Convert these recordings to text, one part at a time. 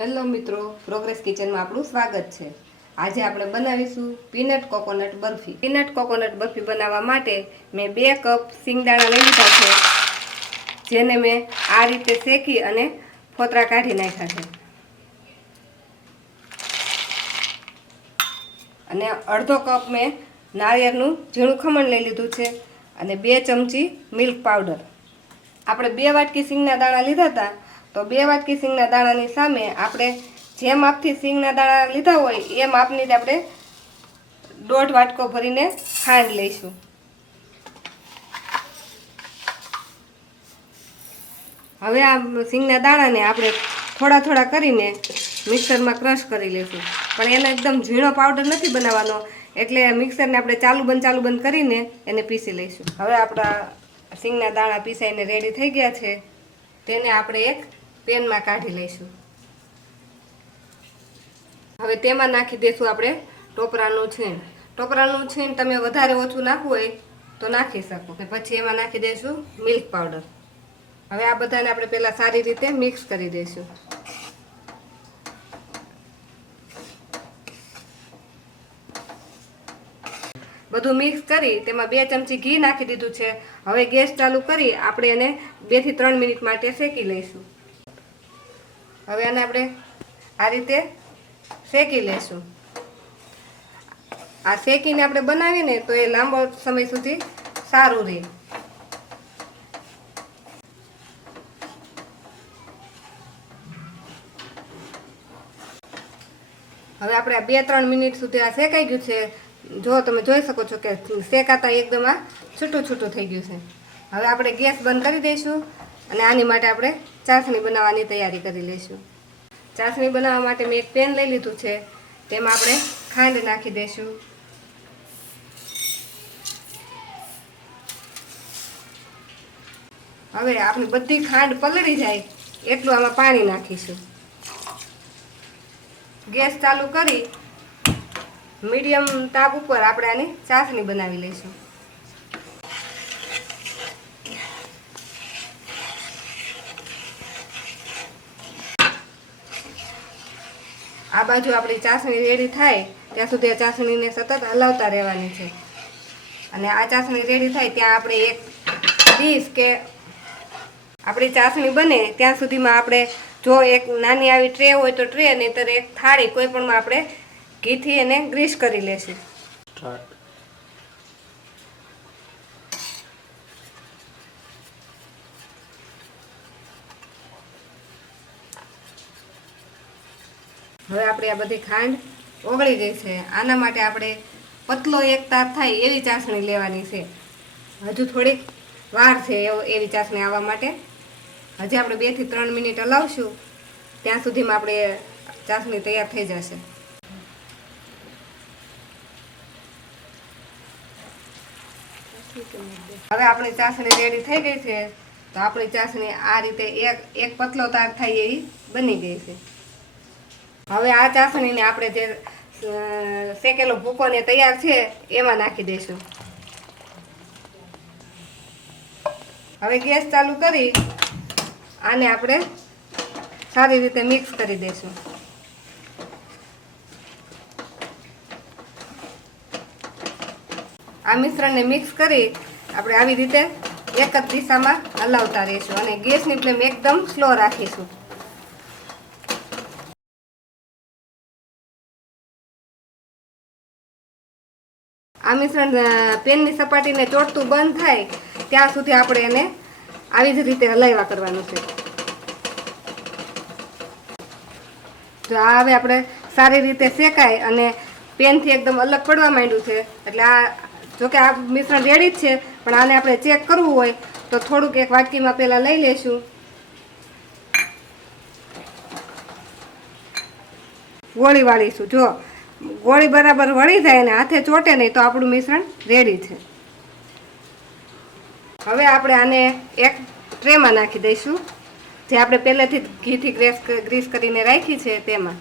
Hello મિત્રો, progress કિચનમાં આપણું સ્વાગત છે। આજે આપણે બનાવીશું peanut coconut barfi. Peanut coconut barfi બનાવવા માટે મેં 2 કપ સિંગદાણા લઈ લીધા છે, જેને મેં આ રીતે શેકી અને ફોતરા કાઢી નાખ્યા છે। અને અડધો કપ મેં નાળિયેરનું ઝીણું ખમણ લઈ લીધું છે અને 2 ચમચી મિલ્ક પાવડર। આપણે 2 વાટકી સિંગના દાણા લીધા હતા, તો 2 વાટકી સિંગના દાણાની સામે આપણે જે માપથી સિંગના દાણા લીધા હોય એ માપની જ આપણે 1.5 વાટકો ભરીને ખાંડ લઈશું। હવે આ સિંગના દાણાને આપણે થોડા થોડા કરીને મિક્સરમાં ક્રશ કરી લઈશું, પણ એનો એકદમ ઝીણો પાવડર નથી બનાવવાનો, એટલે મિક્સરને આપણે ચાલુ બંધ કરીને એને પીસી લઈશું। હવે આપણા સિંગના દાણા પીસાઈને રેડી થઈ ગયા છે, તેને આપણે એક પેનમાં કાઢી લઈશું। હવે તેમાં નાખી દઈશું આપણે ટોપરાનું છીણ। ટોપરાનું છીણ તમે વધારે ઓછું નાખવું હોય તો નાખી શકો। પછી એમાં નાખી દઈશું મિલ્ક પાવડર। હવે આ બધાને આપણે પહેલાં સારી રીતે મિક્સ કરી દઈશું। બધું મિક્સ કરી તેમાં 2 ચમચી ઘી નાખી દીધું છે। હવે ગેસ ચાલુ કરી આપણે એને 2 થી 3 મિનિટ માટે શેકી લઈશું। હવે આને આપણે આ રીતે શેકી લઈશું। આ શેકીને આપણે બનાવીએ ને તો એ લાંબો સમય સુધી સારું રહે। હવે આપણે આ 2-3 મિનિટ સુધી આ શેકાઈ ગયું છે। જો તમે જોઈ શકો છો કે શેકાતા એકદમ આ છૂટું છૂટું થઈ ગયું છે। હવે આપણે ગેસ બંધ કરી દઈશું અને આની માટે આપણે ચાસણી બનાવવાની તૈયારી કરી લઈશું। ચાસણી બનાવવા માટે મેં એક પેન લઈ લીધું છે, તેમાં આપણે ખાંડ નાખી દઈશું। હવે આપણી બધી ખાંડ પલળી જાય એટલું આમાં પાણી નાખીશું। ગેસ ચાલુ કરી મીડિયમ તાપ ઉપર આપણે આની ચાસણી બનાવી લઈશું। આ બાજુ આપણી ચાસણી રેડી થાય ત્યાં સુધી આ ચાસણીને સતત હલાવતા રહેવાની છે। અને આ ચાસણી રેડી થાય ત્યાં આપણે એક ડીશ કે આપણી ચાસણી બને ત્યાં સુધીમાં આપણે જો એક નાની આવી ટ્રે હોય તો ટ્રે, નહીંતર એક થાળી કોઈ પણમાં આપણે ઘીથી એને ગ્રીસ કરી લેશું। હવે આપણે આ બધી ખાંડ ઓગળી ગઈ છે। આના માટે આપણે પતલો એક તાર થાય એવી ચાસણી લેવાની છે। હજુ થોડીક વાર છે એવી ચાસણી આવવા માટે। હજી આપણે 2 થી 3 મિનિટ હલાવશું, ત્યાં સુધીમાં આપણે ચાસણી તૈયાર થઈ જશે। હવે આપણી ચાસણી રેડી થઈ ગઈ છે, તો આપણી ચાસણી આ રીતે એક પતલો તાર થાય એવી બની ગઈ છે। હવે આ ચાસણીને આપણે જે શેકેલો ભૂકો ને તૈયાર છે એમાં નાખી દઈશું। હવે ગેસ ચાલુ કરી આને આપણે સારી રીતે મિક્સ કરી દઈશું। આ મિશ્રણને મિક્સ કરી આપણે આવી રીતે એક જ દિશામાં હલાવતા રહીશું અને ગેસની ફ્લેમ એકદમ સ્લો રાખીશું। આ મિશ્રણ પેનની સપાટીને ચોટતું બંધ થાય ત્યાં સુધી આપણે એને આવી જ રીતે હલાવ્યા કરવાનું છે। તો આ હવે આપણે સારી રીતે શેકાય અને પેનથી એકદમ અલગ પડવા માંડ્યું છે, એટલે આ જોકે આ મિશ્રણ રેડી જ છે, પણ આને આપણે ચેક કરવું હોય તો થોડુંક એક વાટકીમાં પહેલાં લઈ લેશું। ગોળી વાળીશું। જો ગોળી બરાબર વળી જાય ને હાથે ચોટે નહીં તો આપણું મિશ્રણ રેડી છે। હવે આપણે આને એક ટ્રેમાં નાખી દઈશું, જે આપણે પહેલેથી ઘીથી ગ્રીસ કરીને રાખી છે તેમાં।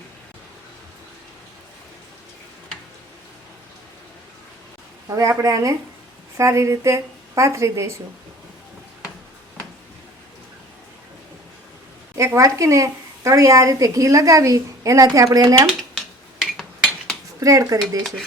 હવે આપણે આને સારી રીતે પાથરી દઈશું। એક વાટકીને તળિયે આ રીતે ઘી લગાવી એનાથી આપણે એને આમ સ્પ્રેડ કરી દઈશું.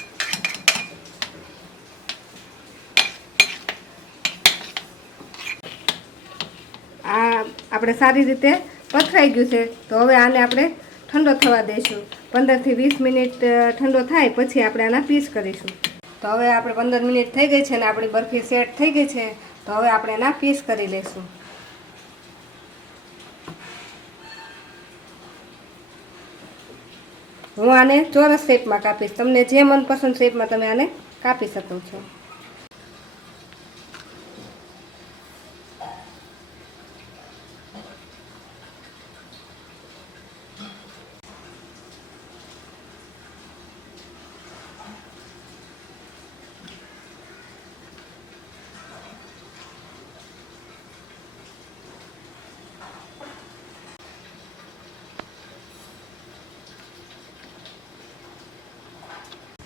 આ આપણે સારી રીતે પથરાઈ ગયું છે. તો હવે આને આપણે ઠંડો થવા દઈશું. 15 થી 20 મિનિટ ઠંડો થાય પછી આપણે આના પીસ કરીશું. તો હવે આપણે 15 મિનિટ થઈ ગઈ છે અને આપણી બરફી સેટ થઈ ગઈ છે. તો હવે આપણે એના પીસ કરી લઈશું. હું આને ચોરસ શેપમાં કાપીશ. તમને જે મનપસંદ શેપમાં તમે આને કાપી શકો છો.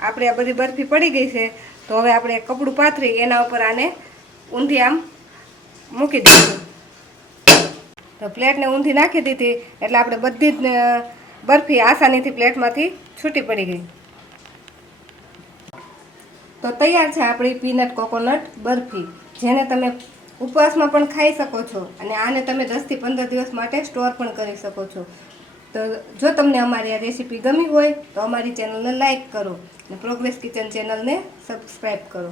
આપણે આ બધી બરફી પડી ગઈ છે. તો હવે આપણે કપડું પાથરી એના ઉપર આને ઊંધી આમ મૂકી દઈશું. તો પ્લેટને ઊંધી નાખી દીધી એટલે આપણે બધી જ બરફી આસાનીથી પ્લેટમાંથી છૂટી પડી ગઈ. તો તૈયાર છે આપણી પીનટ કોકોનટ બરફી, જેને તમે ઉપવાસમાં પણ ખાઈ શકો છો અને આને તમે 10 થી 15 દિવસ માટે સ્ટોર પણ કરી શકો છો. તો જો તમને અમારી આ રેસીપી ગમી હોય તો અમારી ચેનલને લાઈક કરો અને પ્રોગ્રેસ કિચન ચેનલને સબસ્ક્રાઈબ કરો.